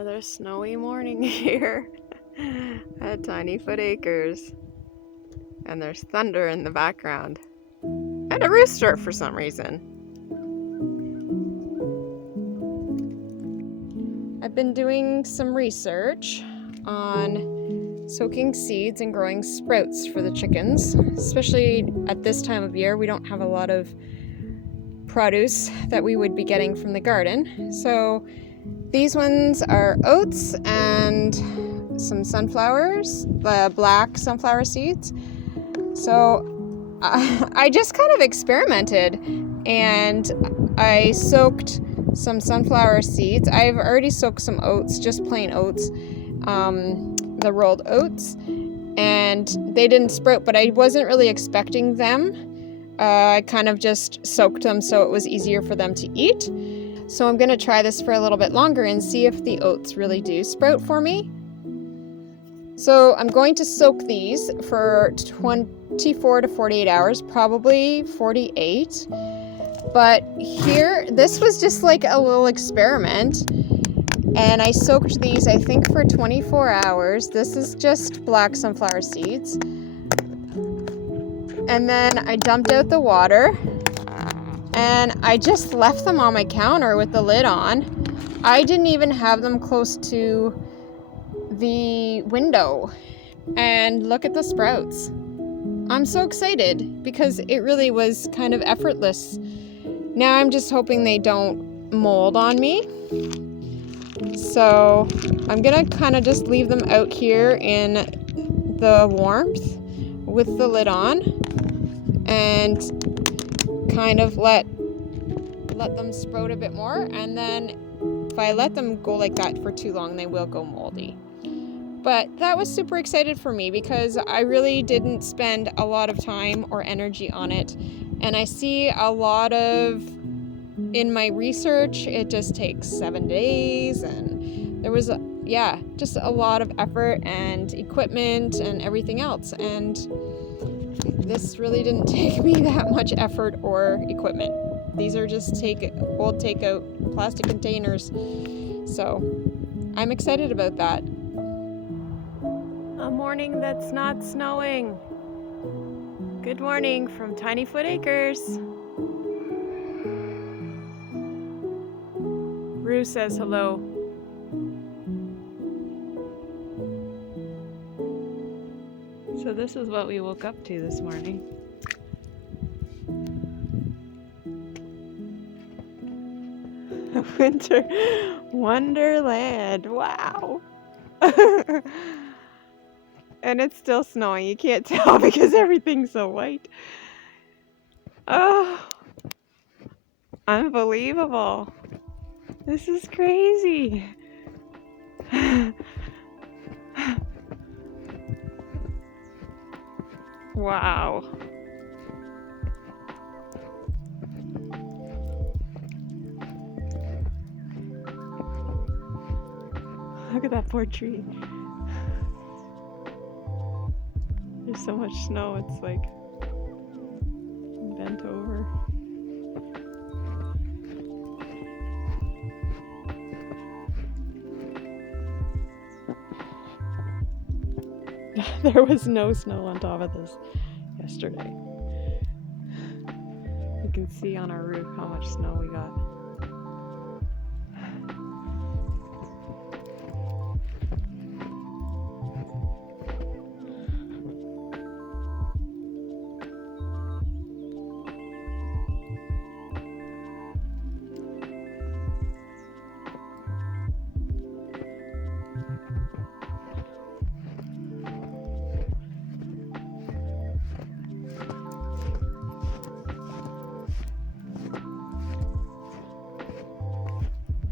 Another snowy morning here at Tiny Foot Acres. And there's thunder in the background. And a rooster for some reason. I've been doing some research on soaking seeds and growing sprouts for the chickens. Especially at this time of year, we don't have a lot of produce that we would be getting from the garden. So these ones are oats and some sunflowers, the black sunflower seeds. So I just kind of experimented and I soaked some sunflower seeds. I've already soaked some oats, just plain oats, the rolled oats, and they didn't sprout, but I wasn't really expecting them. I kind of just soaked them so it was easier for them to eat. So I'm going to try this for a little bit longer and see if the oats really do sprout for me. So I'm going to soak these for 24 to 48 hours, probably 48. But here, this was just like a little experiment. And I soaked these, I think, for 24 hours. This is just black sunflower seeds. And then I dumped out the water. And I just left them on my counter with the lid on. I didn't even have them close to the window. And look at the sprouts. I'm so excited because it really was kind of effortless. Now I'm just hoping they don't mold on me. So I'm gonna kind of just leave them out here in the warmth with the lid on and kind of let them sprout a bit more, and then if I let them go like that for too long, they will go moldy. But that was super excited for me because I really didn't spend a lot of time or energy on it, and I see a lot of, in my research, it just takes 7 days, and there was just a lot of effort and equipment and everything else, and this really didn't take me that much effort or equipment. These are just old takeout plastic containers. So I'm excited about that. A morning that's not snowing. Good morning from Tiny Foot Acres. Rue says hello. So this is what we woke up to this morning. Winter wonderland. Wow. And it's still snowing. You can't tell because everything's so white. Oh, unbelievable. This is crazy. Wow. Look at that poor tree. There's so much snow, it's like bent over. There was no snow on top of this yesterday. You can see on our roof how much snow we got.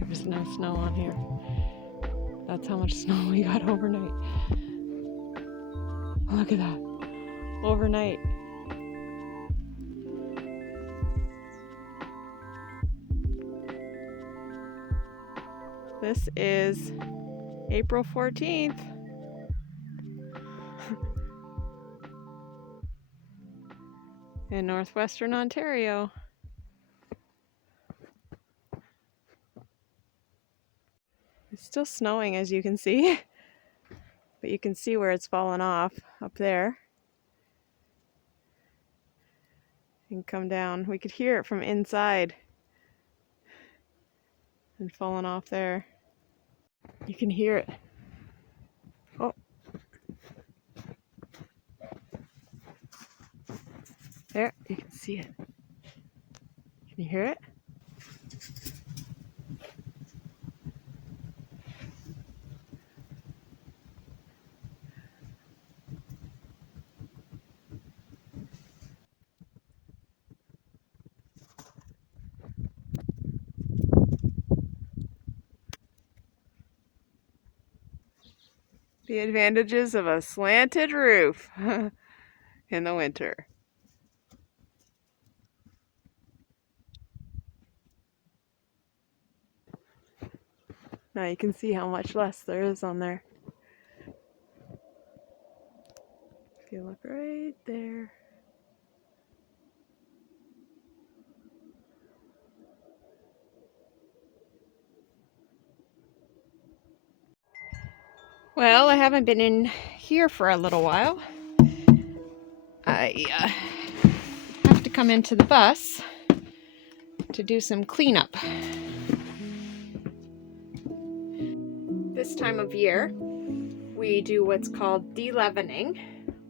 There's no snow on here. That's how much snow we got overnight. Look at that. Overnight. This is April 14th. In northwestern Ontario. Still snowing, as you can see, but you can see where it's fallen off up there and come down. We could hear it from inside and fallen off there. You can hear it. Oh. There, you can see it. Can you hear it? The advantages of a slanted roof in the winter. Now you can see how much less there is on there. If you look right there. Well, I haven't been in here for a little while. I have to come into the bus to do some cleanup. This time of year, we do what's called deleavening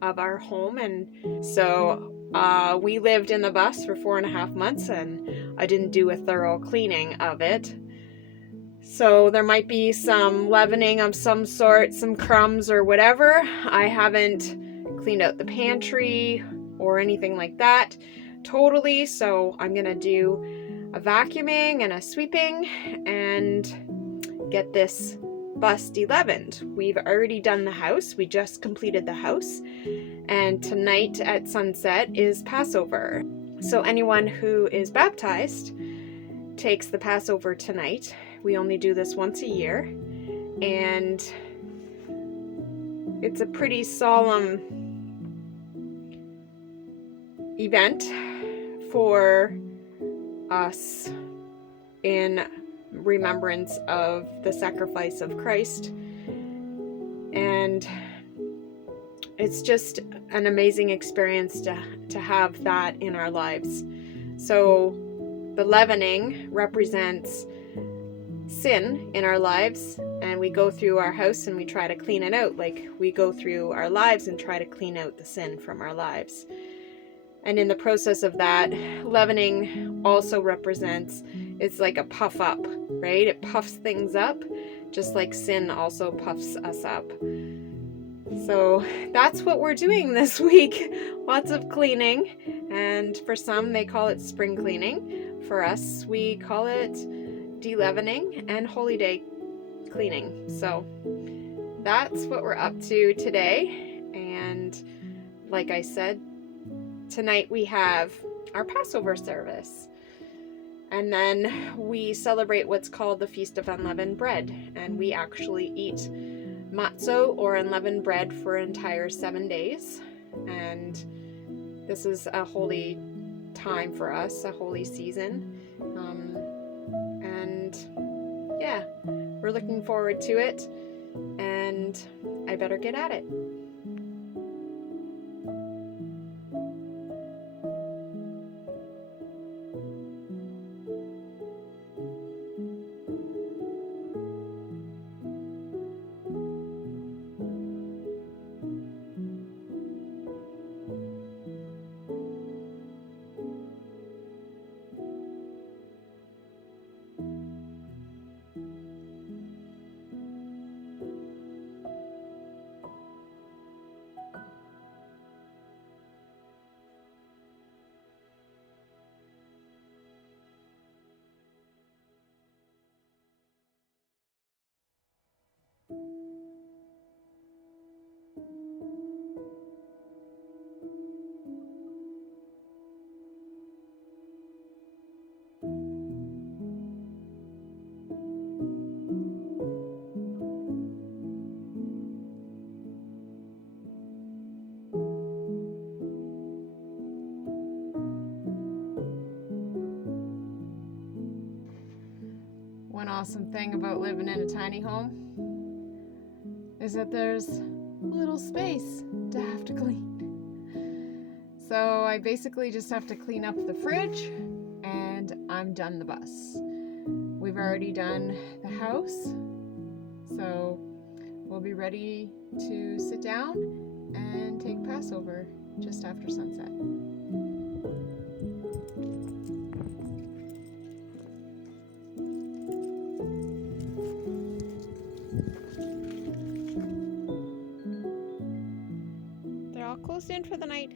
of our home, and so we lived in the bus for 4.5 months, and I didn't do a thorough cleaning of it. So there might be some leavening of some sort, some crumbs or whatever. I haven't cleaned out the pantry or anything like that totally, so I'm gonna do a vacuuming and a sweeping and get this bus deleavened. We've already done the house. We just completed the house, and tonight at sunset is Passover. So anyone who is baptized takes the Passover tonight. We only do this once a year, and it's a pretty solemn event for us in remembrance of the sacrifice of Christ, and it's just an amazing experience to have that in our lives. So the leavening represents sin in our lives, and we go through our house and we try to clean it out. Like, we go through our lives and try to clean out the sin from our lives. And in the process of that, leavening also represents, it's like a puff up, right? It puffs things up, just like sin also puffs us up. So that's what we're doing this week. Lots of cleaning, and for some they call it spring cleaning. For us, we call it deleavening and holy day cleaning. So that's what we're up to today. And like I said, tonight we have our Passover service, and then we celebrate what's called the Feast of Unleavened Bread, and we actually eat matzo or unleavened bread for an entire 7 days. And this is a holy time for us, a holy season, and yeah, we're looking forward to it, and I better get at it. Went awesome thing about living in a tiny home is that there's little space to have to clean. So I basically just have to clean up the fridge and I'm done the bus. We've already done the house, so we'll be ready to sit down and take Passover just after sunset. They're all closed in for the night.